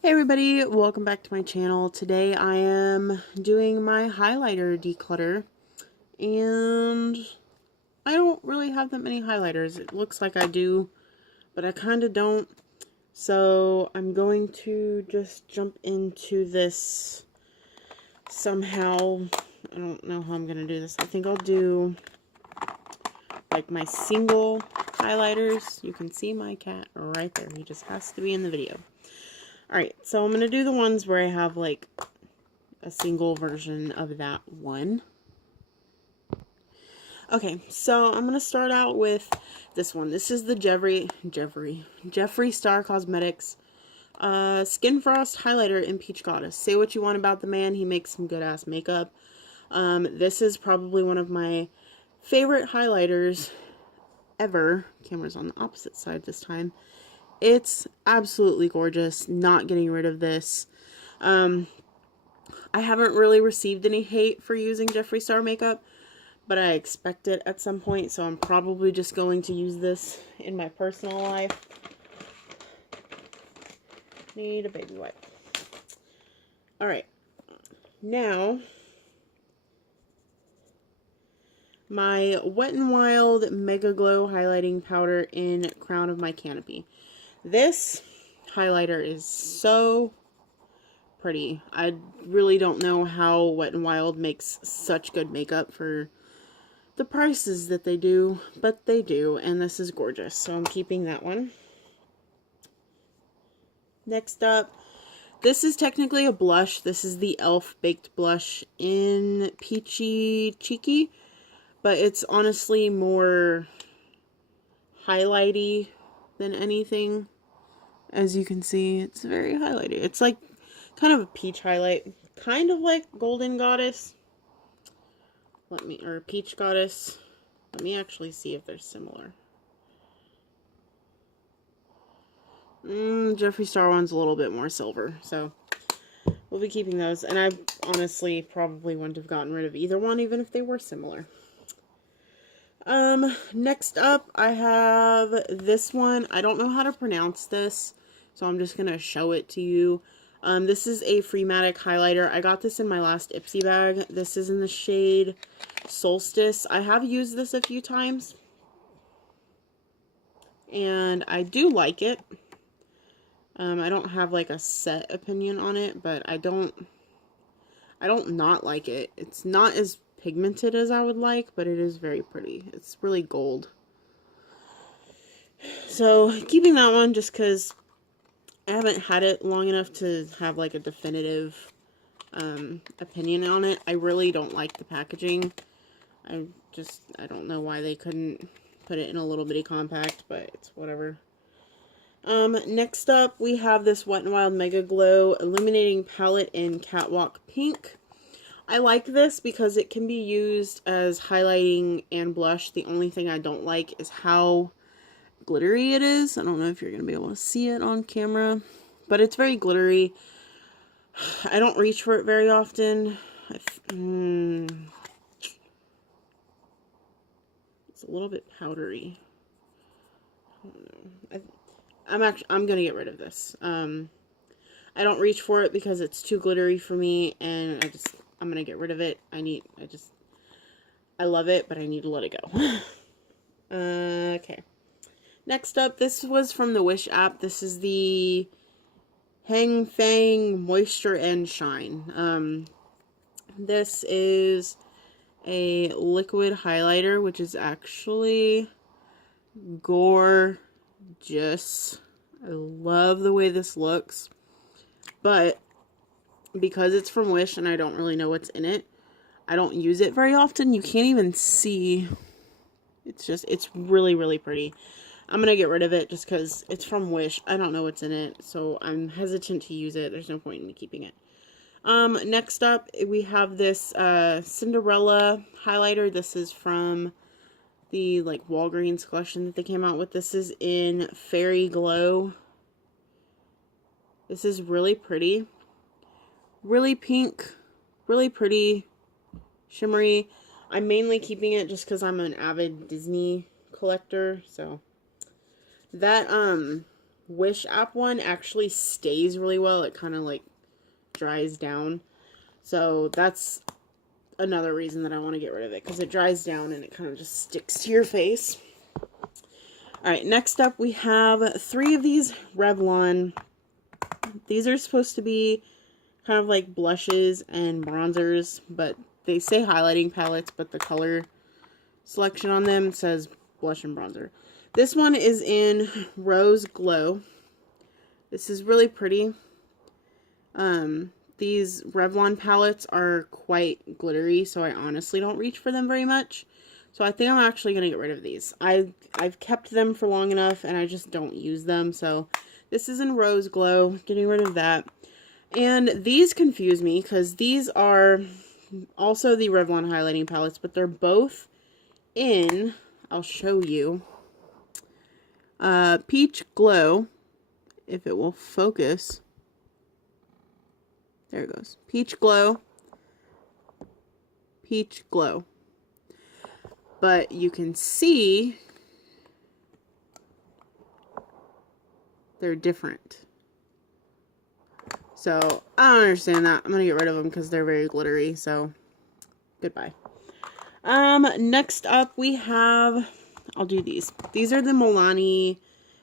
Hey everybody, welcome back to my channel. Today I am doing my highlighter declutter, and I don't really have that many highlighters. It looks like I do, but I kind of don't. So I'm going to just jump into this somehow. I don't know how I'm going to do this. I think I'll do like my single highlighters. You can see my cat right there. He just has to be in the video. Alright, so I'm going to do the ones where I have like a single version of that one. Okay, so I'm going to start out with this one. This is the Jeffree Star Cosmetics Skin Frost Highlighter in Peach Goddess. Say what you want about the man, he makes some good ass makeup. This is probably one of my favorite highlighters ever. Camera's on the opposite side this time. It's absolutely gorgeous. Not getting rid of this. I haven't really received any hate for using Jeffree Star makeup, but I expect it at some point, so I'm probably just going to use this in my personal life. Need a baby wipe. Alright, now my Wet n Wild Mega Glow Highlighting Powder in Crown of My Canopy. This highlighter is so pretty. I really don't know how Wet n Wild makes such good makeup for the prices that they do, but they do, and this is gorgeous, so I'm keeping that one. Next up, this is technically a blush. This is the e.l.f. Baked Blush in Peachy Cheeky, but it's honestly more highlighty than anything. As you can see, it's very highlighty. It's like kind of a peach highlight, kind of like Golden Goddess. Or Peach Goddess. Let me actually see if they're similar. Jeffree Star one's a little bit more silver, so we'll be keeping those. And I honestly probably wouldn't have gotten rid of either one, even if they were similar. Next up, I have this one. I don't know how to pronounce this, so I'm just gonna show it to you. This is a Freematic highlighter. I got this in my last Ipsy bag. This is in the shade Solstice. I have used this a few times, and I do like it. I don't have like a set opinion on it, but I don't not like it. It's not as pigmented as I would like, but it is very pretty. It's really gold. So keeping that one just because I haven't had it long enough to have like a definitive opinion on it. I really don't like the packaging. I don't know why they couldn't put it in a little bitty compact, but it's whatever. Next up, we have this Wet n Wild Mega Glow Illuminating Palette in Catwalk Pink. I like this because it can be used as highlighting and blush. The only thing I don't like is how glittery it is. I don't know if you're going to be able to see it on camera, but it's very glittery. I don't reach for it very often. It's a little bit powdery. I don't know. I'm gonna get rid of this. I don't reach for it because it's too glittery for me, and I'm gonna get rid of it. I love it, but I need to let it go. Okay. Next up, this was from the Wish app. This is the Hang Fang Moisture and Shine. This is a liquid highlighter, which is actually gorgeous. I love the way this looks, but because it's from Wish and I don't really know what's in it, I don't use it very often. You can't even see. It's really, really pretty. I'm gonna get rid of it just because it's from Wish. I don't know what's in it, so I'm hesitant to use it. There's no point in me keeping it. Next up, we have this Cinderella highlighter. This is from the like Walgreens collection that they came out with. This is in Fairy Glow. This is really pretty. Really pink. Really pretty. Shimmery. I'm mainly keeping it just because I'm an avid Disney collector. So that Wish app one actually stays really well. It kind of like dries down. So that's another reason that I want to get rid of it, because it dries down and it kind of just sticks to your face. Alright, next up we have 3 of these Revlon. These are supposed to be kind of like blushes and bronzers, but they say highlighting palettes, but the color selection on them says blush and bronzer. This one is in Rose Glow. This is really pretty. These Revlon palettes are quite glittery, so I honestly don't reach for them very much. So I think I'm actually going to get rid of these. I've kept them for long enough, and I just don't use them. So this is in Rose Glow. Getting rid of that. And these confuse me, because these are also the Revlon highlighting palettes, but they're both in, I'll show you, Peach Glow, if it will focus. There it goes. Peach Glow. Peach Glow. But you can see they're different. So, I don't understand that. I'm going to get rid of them because they're very glittery. So, goodbye. Next up we have, I'll do these. These are the Milani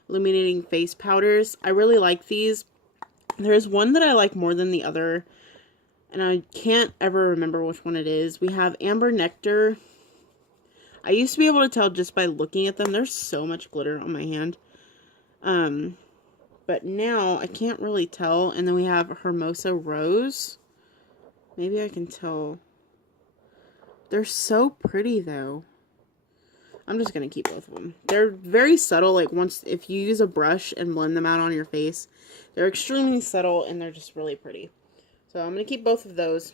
Illuminating Face Powders. I really like these. There's one that I like more than the other, and I can't ever remember which one it is. We have Amber Nectar. I used to be able to tell just by looking at them. There's so much glitter on my hand. But now I can't really tell. And then we have Hermosa Rose. Maybe I can tell. They're so pretty though. I'm just going to keep both of them. They're very subtle. Like if you use a brush and blend them out on your face, they're extremely subtle and they're just really pretty. So I'm going to keep both of those.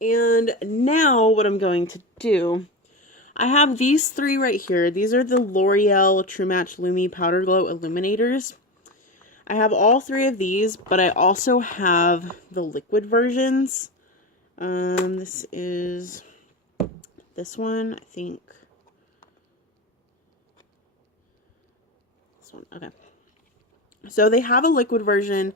And now what I'm going to do, I have these 3 right here. These are the L'Oreal True Match Lumi Powder Glow Illuminators. I have all 3 of these, but I also have the liquid versions. This is this one, I think. This one, okay. So they have a liquid version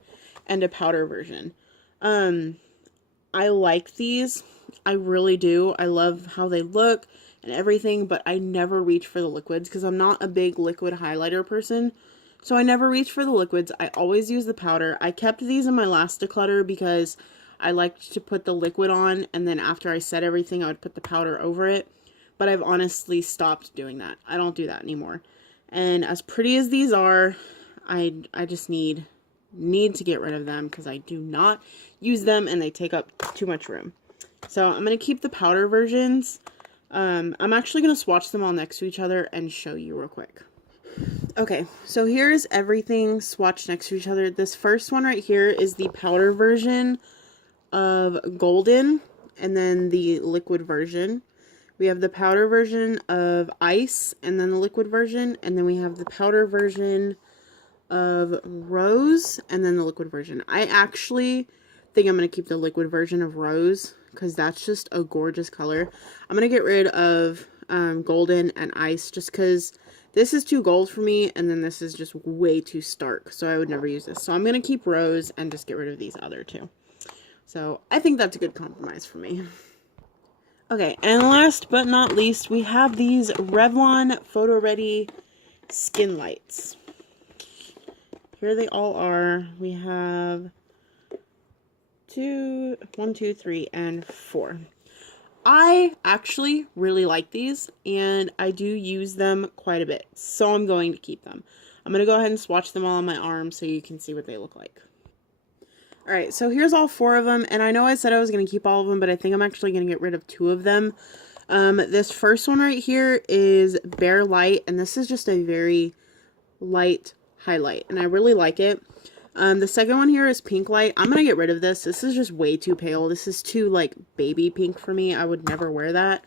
and a powder version. I like these. I really do. I love how they look and everything, but I never reach for the liquids because I'm not a big liquid highlighter person. So I never reach for the liquids. I always use the powder. I kept these in my last declutter because I liked to put the liquid on, and then after I set everything, I would put the powder over it. But I've honestly stopped doing that. I don't do that anymore. And as pretty as these are, I just need to get rid of them because I do not use them and they take up too much room. So I'm going to keep the powder versions. I'm actually going to swatch them all next to each other and show you real quick. Okay, so here's everything swatched next to each other. This first one right here is the powder version of Golden, and then the liquid version. We have the powder version of Ice, and then the liquid version, and then we have the powder version of Rose, and then the liquid version. I actually think I'm going to keep the liquid version of Rose, because that's just a gorgeous color. I'm going to get rid of Golden and Ice, just because this is too gold for me, and then this is just way too stark, so I would never use this. So I'm going to keep Rose and just get rid of these other 2. So I think that's a good compromise for me. Okay, and last but not least, we have these Revlon Photo Ready Skin Lights. Here they all are. We have 1, 2, 3, and 4. I actually really like these, and I do use them quite a bit, so I'm going to keep them. I'm going to go ahead and swatch them all on my arm so you can see what they look like. Alright, so here's all 4 of them, and I know I said I was going to keep all of them, but I think I'm actually going to get rid of 2 of them. This first one right here is Bare Light, and this is just a very light highlight, and I really like it. The second one here is Pink Light. I'm going to get rid of this. This is just way too pale. This is too, like, baby pink for me. I would never wear that.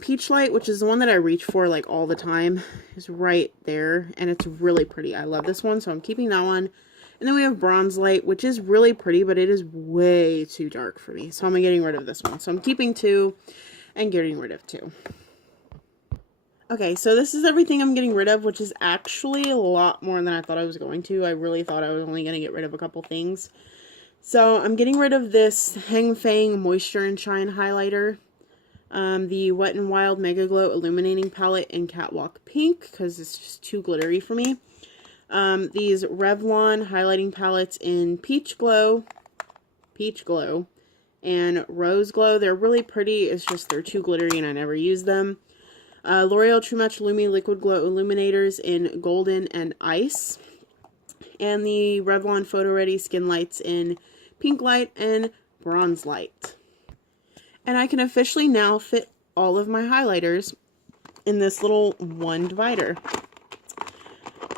Peach Light, which is the one that I reach for, like, all the time, is right there, and it's really pretty. I love this one, so I'm keeping that one. And then we have Bronze Light, which is really pretty, but it is way too dark for me. So I'm getting rid of this one. So I'm keeping 2 and getting rid of 2. Okay, so this is everything I'm getting rid of, which is actually a lot more than I thought I was going to. I really thought I was only going to get rid of a couple things. So I'm getting rid of this Hang Fang Moisture and Shine highlighter, the Wet n Wild Mega Glow Illuminating Palette in Catwalk Pink, because it's just too glittery for me. These Revlon highlighting palettes in Peach Glow, and Rose Glow. They're really pretty, it's just they're too glittery and I never use them. L'Oreal True Match Lumi Liquid Glow Illuminators in Golden and Ice. And the Revlon Photo Ready Skin Lights in Pink Light and Bronze Light. And I can officially now fit all of my highlighters in this little one divider.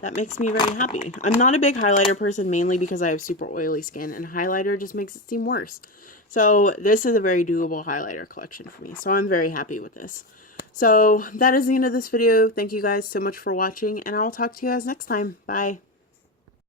That makes me very happy. I'm not a big highlighter person, mainly because I have super oily skin, and highlighter just makes it seem worse. So this is a very doable highlighter collection for me, so I'm very happy with this. So that is the end of this video. Thank you guys so much for watching, and I'll talk to you guys next time. Bye.